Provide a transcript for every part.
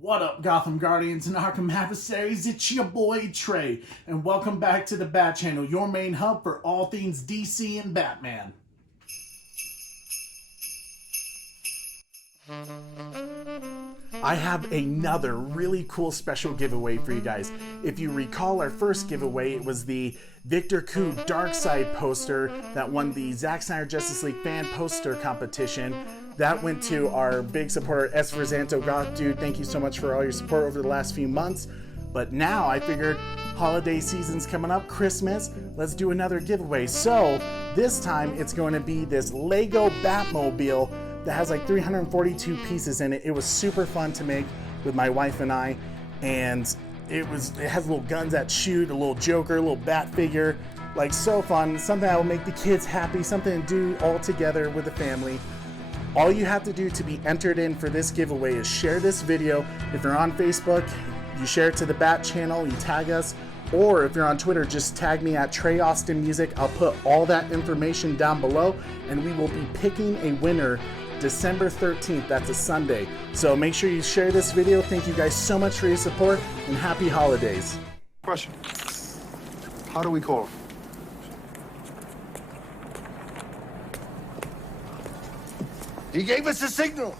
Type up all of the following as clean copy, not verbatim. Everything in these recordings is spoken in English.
What up, Gotham Guardians and Arkham Adversaries? It's your boy Trey, and welcome back to the Bat Channel, your main hub for all things DC and Batman. I have another really cool special giveaway for you guys. If you recall our first giveaway, it was the Victor Koo Darkseid poster that won the Zack Snyder Justice League fan poster competition. That went to our big supporter, Esforzanto Goth Dude. Thank you so much for all your support over the last few months. But now I figured holiday season's coming up, Christmas, let's do another giveaway. So this time it's going to be this Lego Batmobile that has like 342 pieces in it. It was super fun to make with my wife and I, and it has little guns that shoot, a little Joker, a little bat figure, like so fun. Something that will make the kids happy, something to do all together with the family. All you have to do to be entered in for this giveaway is share this video. If you're on Facebook, you share it to the Bat Channel, you tag us, or if you're on Twitter, just tag me at Trey Austin Music. I'll put all that information down below, and we will be picking a winner December 13th, that's a Sunday. So make sure you share this video. Thank you guys so much for your support, and happy holidays. Question. How do we call him? He gave us a signal.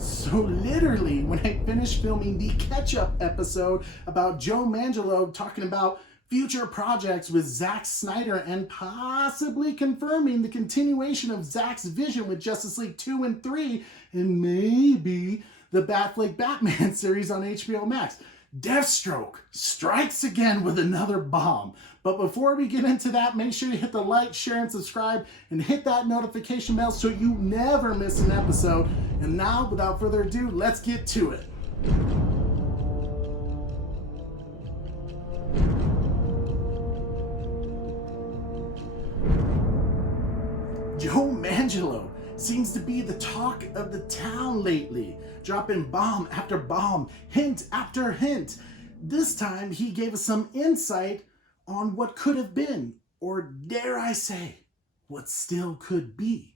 So literally, when I finished filming the catch-up episode about Joe Manganiello talking about future projects with Zack Snyder and possibly confirming the continuation of Zack's vision with Justice League 2 and 3 and maybe the Affleck's Batman series on HBO Max, Deathstroke strikes again with another bomb. But before we get into that, make sure you hit the like, share, and subscribe, and hit that notification bell so you never miss an episode. And now, without further ado, let's get to it. Joe Manganiello seems to be the talk of the town lately, dropping bomb after bomb, hint after hint. This time he gave us some insight on what could have been, or dare I say, what still could be.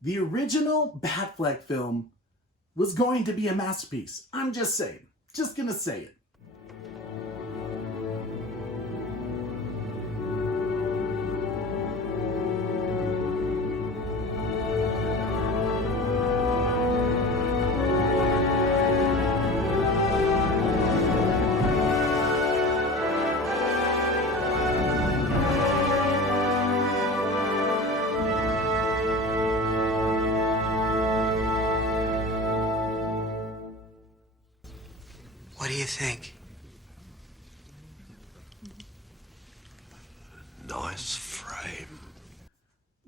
The original Affleck's film was going to be a masterpiece. I'm just saying, just gonna say it. What do you think? Nice frame.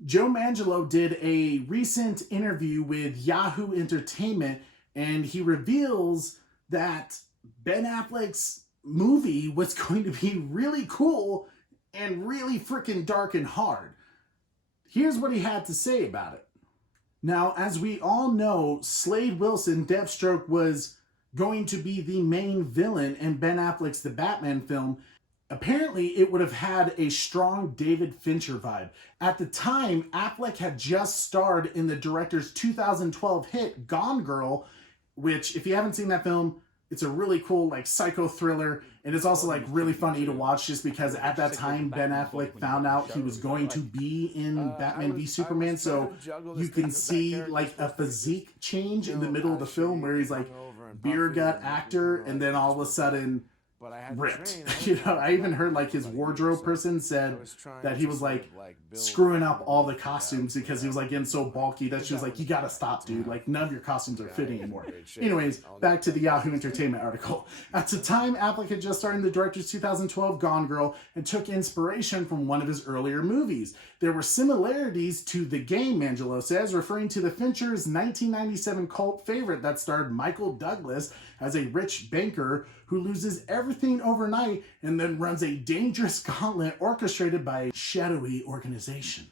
Joe Manganiello did a recent interview with Yahoo Entertainment, and he reveals that Ben Affleck's movie was going to be really cool and really freaking dark and hard. Here's what he had to say about it. Now, as we all know, Slade Wilson, Deathstroke, was going to be the main villain in Ben Affleck's The Batman film. Apparently, it would have had a strong David Fincher vibe. At the time, Affleck had just starred in the director's 2012 hit, Gone Girl, which, if you haven't seen that film, It's a really cool, like, psycho thriller, and it's also, like, really funny to watch just because at that time Ben Affleck found out he was going to be in Batman v Superman, so you can see, like, a physique change in the middle of the film where he's, like, beer gut actor, and then all of a sudden ripped. You know, I even heard, like, his wardrobe person said that he was, like, screwing up all the costumes because he was, like, getting so bulky that she was like, you gotta stop, dude, like, none of your costumes are fitting anymore. Anyways, back to the Yahoo Entertainment article. At the time, Affleck had just started the director's 2012 Gone Girl and took inspiration from one of his earlier movies. There were similarities to The Game, Manganiello says, referring to the Fincher's 1997 cult favorite that starred Michael Douglas as a rich banker who loses everything overnight and then runs a dangerous gauntlet orchestrated by a shadowy organization.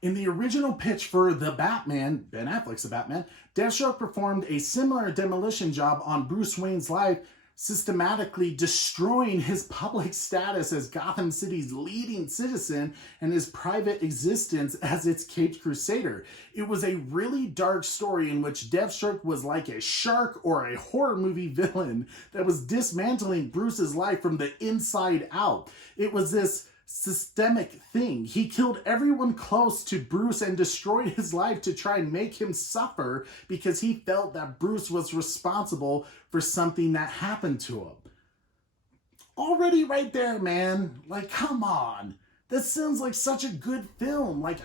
In the original pitch for The Batman, Ben Affleck's The Batman, Deathstroke performed a similar demolition job on Bruce Wayne's life, systematically destroying his public status as Gotham City's leading citizen and his private existence as its caped crusader. It was a really dark story in which Deathstroke was like a shark or a horror movie villain that was dismantling Bruce's life from the inside out. It was this systemic thing. He killed everyone close to Bruce and destroyed his life to try and make him suffer because he felt that Bruce was responsible for something that happened to him. Already right there, man. Like, come on. That sounds like such a good film. Like,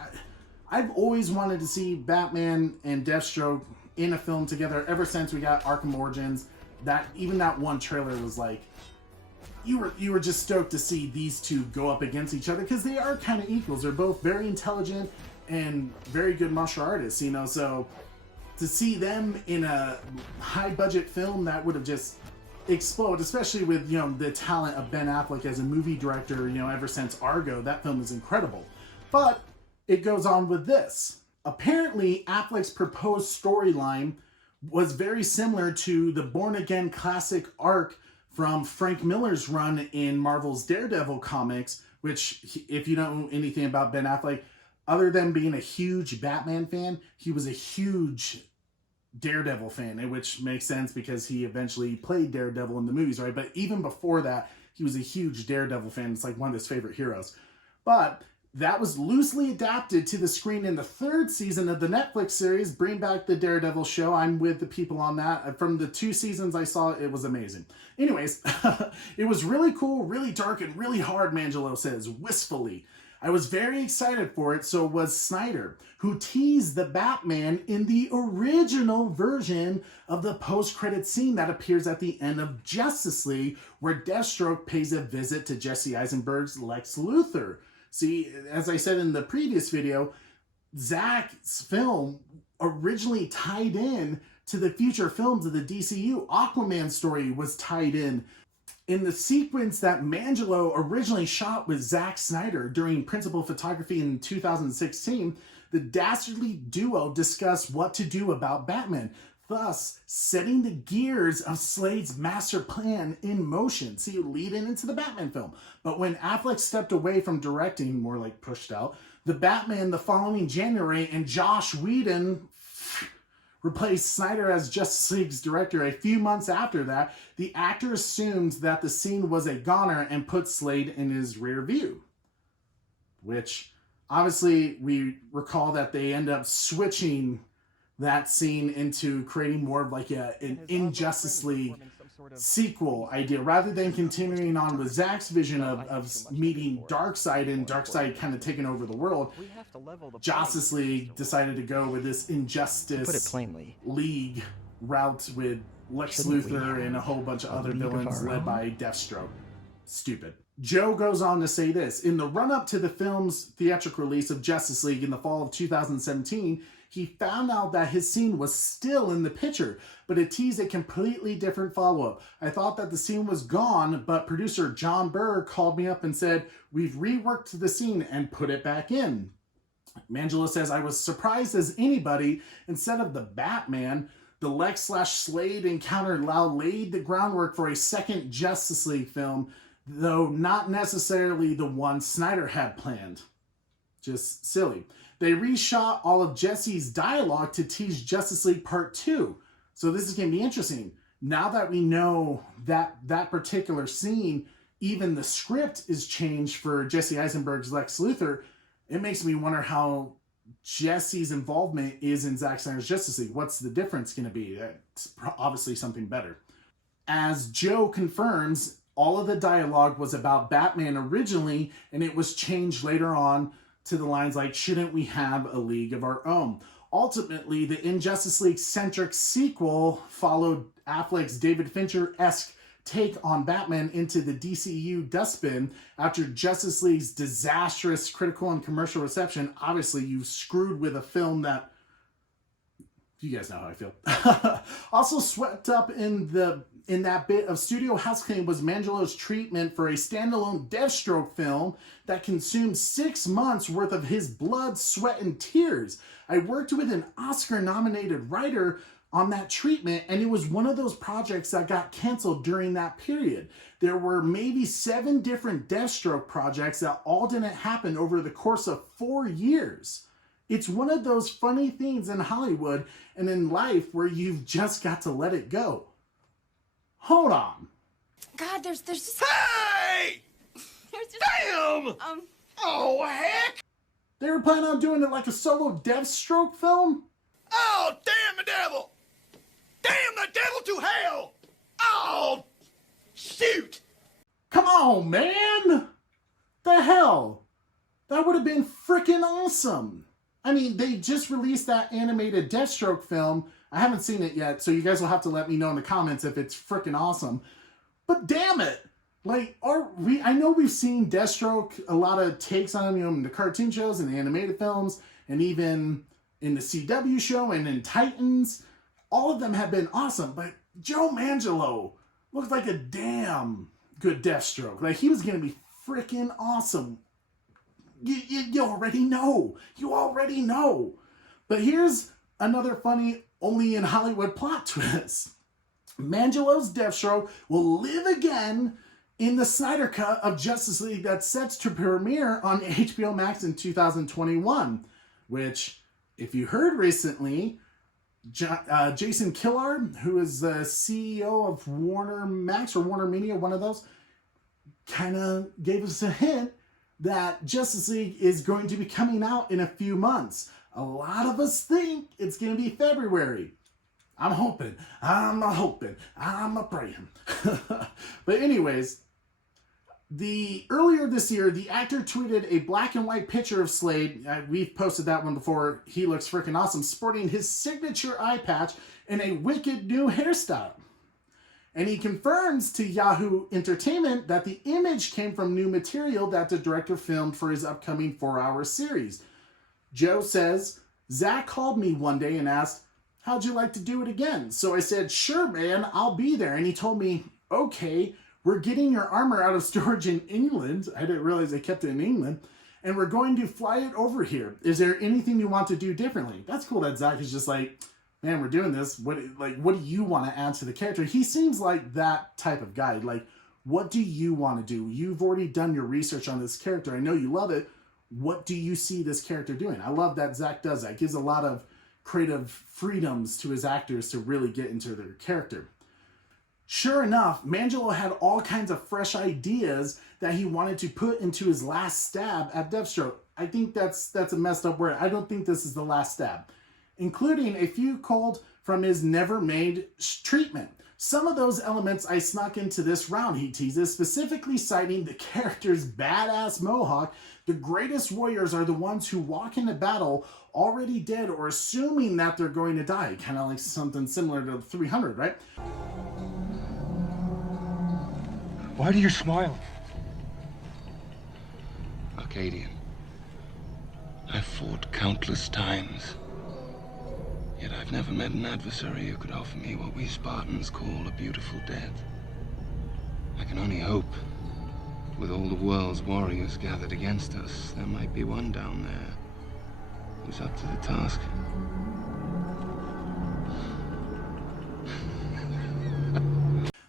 I've always wanted to see Batman and Deathstroke in a film together ever since we got Arkham Origins. Even that one trailer was like, you were just stoked to see these two go up against each other because they are kind of equals. They're both very intelligent and very good martial artists, you know, so to see them in a high budget film that would have just exploded, especially with, you know, the talent of Ben Affleck as a movie director, you know, ever since Argo, that film is incredible. But it goes on with this. Apparently, Affleck's proposed storyline was very similar to the Born Again classic arc from Frank Miller's run in Marvel's Daredevil comics, which, if you don't know anything about Ben Affleck, other than being a huge Batman fan, he was a huge Daredevil fan, which makes sense because he eventually played Daredevil in the movies, right? But even before that, he was a huge Daredevil fan. It's like one of his favorite heroes. But that was loosely adapted to the screen in the third season of the Netflix series, Bring Back the Daredevil Show. I'm with the people on that. From the 2 seasons I saw, it was amazing. Anyways, it was really cool, really dark, and really hard, Manganiello says, wistfully. I was very excited for it, so was Snyder, who teased the Batman in the original version of the post-credit scene that appears at the end of Justice League, where Deathstroke pays a visit to Jesse Eisenberg's Lex Luthor. See, as I said in the previous video, Zack's film originally tied in to the future films of the DCU. Aquaman's story was tied in the sequence that Manganiello originally shot with Zack Snyder during principal photography in 2016. The dastardly duo discussed what to do about Batman, thus setting the gears of Slade's master plan in motion. See, leading into the Batman film. But when Affleck stepped away from directing, more like pushed out, the Batman the following January, and Josh Whedon replaced Snyder as Justice League's director a few months after that, the actor assumed that the scene was a goner and put Slade in his rear view. Which, obviously, we recall that they end up switching that scene into creating more of like an Injustice League sequel idea, rather than continuing on with Zack's vision of meeting Darkseid and Darkseid kind of taking over the world. Justice League decided to go with this Injustice League route with Lex Luthor and a whole bunch of other villains led by Deathstroke. Stupid. Joe goes on to say this: in the run-up to the film's theatrical release of Justice League in the fall of 2017, he found out that his scene was still in the picture, but it teased a completely different follow-up. I thought that the scene was gone, but producer John Burr called me up and said, we've reworked the scene and put it back in. Manganiello says, I was surprised as anybody. Instead of the Batman, the Lex/Slade encounter laid the groundwork for a second Justice League film, though not necessarily the one Snyder had planned. Just silly. They reshot all of Jesse's dialogue to tease Justice League Part 2. So this is going to be interesting. now that we know that that particular scene, even the script is changed for Jesse Eisenberg's Lex Luthor, it makes me wonder how Jesse's involvement is in Zack Snyder's Justice League. What's the difference going to be? It's obviously something better. As Joe confirms, all of the dialogue was about Batman originally, and it was changed later on to the lines like, shouldn't we have a league of our own? Ultimately, the Injustice League-centric sequel followed Affleck's David Fincher-esque take on Batman into the DCEU dustbin after Justice League's disastrous critical and commercial reception. Obviously, you screwed with a film that... You guys know how I feel. Also swept up in that bit of studio house cleaning was Manganiello's treatment for a standalone Deathstroke film that consumed 6 months worth of his blood, sweat, and tears. I worked with an Oscar-nominated writer on that treatment, and it was one of those projects that got canceled during that period. There were maybe 7 different Deathstroke projects that all didn't happen over the course of 4 years. It's one of those funny things in Hollywood and in life where you've just got to let it go. Hold on. God, there's just... Hey! There's just... Damn! Oh, heck! They were planning on doing it like a solo Deathstroke film? Oh, damn the devil! Damn the devil to hell! Oh, shoot! Come on, man! The hell? That would have been freaking awesome. I mean, they just released that animated Deathstroke film. I haven't seen it yet, so you guys will have to let me know in the comments if it's freaking awesome. But damn it! Like, I know we've seen Deathstroke, a lot of takes on him, in the cartoon shows and the animated films, and even in the CW show and in Titans. All of them have been awesome, but Joe Manganiello looked like a damn good Deathstroke. Like, he was going to be freaking awesome. You already know. You already know. But here's another funny, only in Hollywood plot twist. Manganiello's Deathstroke will live again in the Snyder Cut of Justice League that's set to premiere on HBO Max in 2021. Which, if you heard recently, Jason Killard, who is the CEO of Warner Max or Warner Media, one of those, kind of gave us a hint that Justice League is going to be coming out in a few months. A lot of us think it's going to be February. I'm hoping, I'm praying. But anyways, earlier this year, the actor tweeted a black and white picture of Slade. We've posted that one before. He looks freaking awesome, sporting his signature eye patch and a wicked new hairstyle. And he confirms to Yahoo Entertainment that the image came from new material that the director filmed for his upcoming 4-hour series. Joe says, Zach called me one day and asked, how'd you like to do it again? So I said, sure, man, I'll be there. And he told me, okay, we're getting your armor out of storage in England. I didn't realize they kept it in England. And we're going to fly it over here. Is there anything you want to do differently? That's cool that Zach is just like, man, we're doing this. What do you want to add to the character? He seems like that type of guy. Like, what do you want to do? You've already done your research on this character. I know you love it. What do you see this character doing? I love that Zach does that. Gives a lot of creative freedoms to his actors to really get into their character. Sure enough, Manganiello had all kinds of fresh ideas that he wanted to put into his last stab at Deathstroke. I think that's a messed up word. I don't think this is the last stab. Including a few culled from his never-made treatment. Some of those elements I snuck into this round, he teases, specifically citing the character's badass mohawk. The greatest warriors are the ones who walk into battle already dead or assuming that they're going to die. Kind of like something similar to 300, right? Why do you smile? Arcadian. I've fought countless times. Yet I've never met an adversary who could offer me what we Spartans call a beautiful death. I can only hope, with all the world's warriors gathered against us, there might be one down there who's up to the task.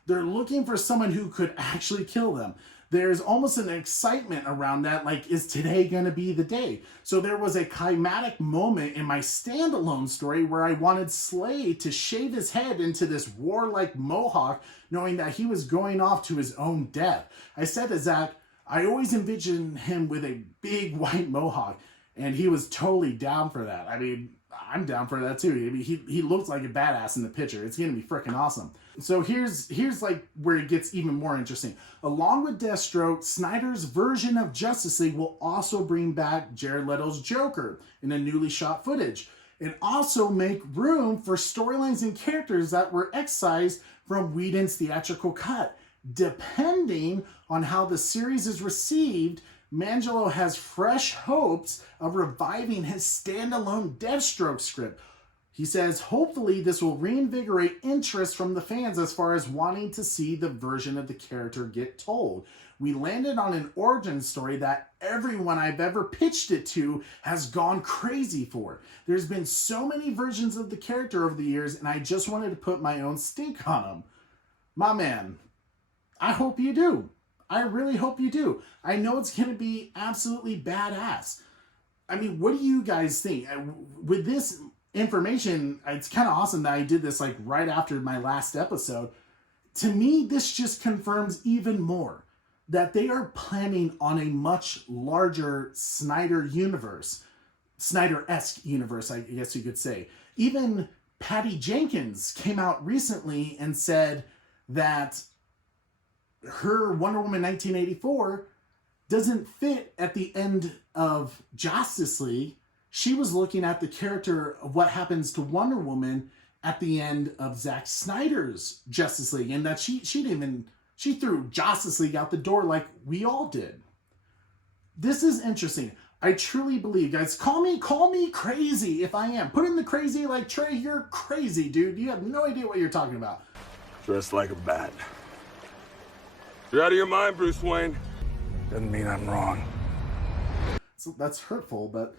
They're looking for someone who could actually kill them. there's almost an excitement around that, like, is today going to be the day? So there was a climatic moment in my standalone story where I wanted Slade to shave his head into this warlike mohawk, knowing that he was going off to his own death. I said to Zach, I always envisioned him with a big white mohawk, and he was totally down for that. I mean, I'm down for that too. I mean, he looks like a badass in the picture. It's going to be freaking awesome. So here's like where it gets even more interesting. Along with Deathstroke, Snyder's version of Justice League will also bring back Jared Leto's Joker in a newly shot footage, and also make room for storylines and characters that were excised from Whedon's theatrical cut. Depending on how the series is received, Manganiello has fresh hopes of reviving his standalone Deathstroke script. He says, hopefully this will reinvigorate interest from the fans as far as wanting to see the version of the character get told. We landed on an origin story that everyone I've ever pitched it to has gone crazy for. There's been so many versions of the character over the years, and I just wanted to put my own stink on them. My man, I hope you do. I really hope you do. I know it's going to be absolutely badass. I mean, what do you guys think? With this information, it's kind of awesome that I did this like right after my last episode. To me, this just confirms even more that they are planning on a much larger Snyder universe. Snyder-esque universe, I guess you could say. Even Patty Jenkins came out recently and said that her Wonder Woman 1984 doesn't fit at the end of Justice League. She was looking at the character of what happens to Wonder Woman at the end of Zack Snyder's Justice League, and that she threw Justice League out the door like we all did. This is interesting. I truly believe, guys, call me crazy if I am. Put in the crazy, like, Trey, you're crazy, dude. You have no idea what you're talking about. Dressed like a bat. You're out of your mind, Bruce Wayne. Doesn't mean I'm wrong. So that's hurtful, but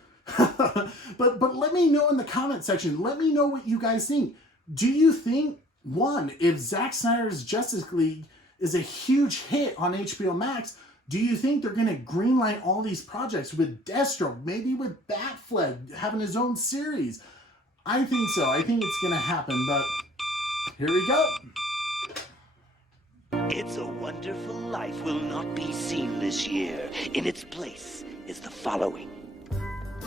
but let me know in the comment section. Let me know what you guys think. Do you think, one, if Zack Snyder's Justice League is a huge hit on HBO Max, do you think they're going to greenlight all these projects with Deathstroke, maybe with Affleck having his own series? I think so. I think it's going to happen, but here we go. It's a Wonderful Life will not be seen this year. In its place is the following.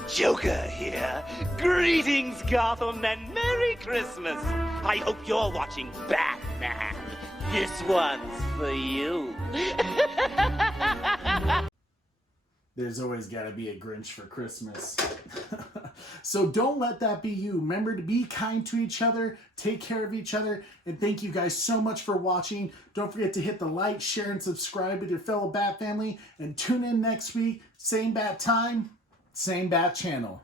Joker here. Greetings, Gotham, and Merry Christmas. I hope you're watching Batman. This one's for you. There's always got to be a Grinch for Christmas. So don't let that be you. Remember to be kind to each other, take care of each other, and thank you guys so much for watching. Don't forget to hit the like, share, and subscribe with your fellow Bat family, and tune in next week. Same Bat time, same Bat channel.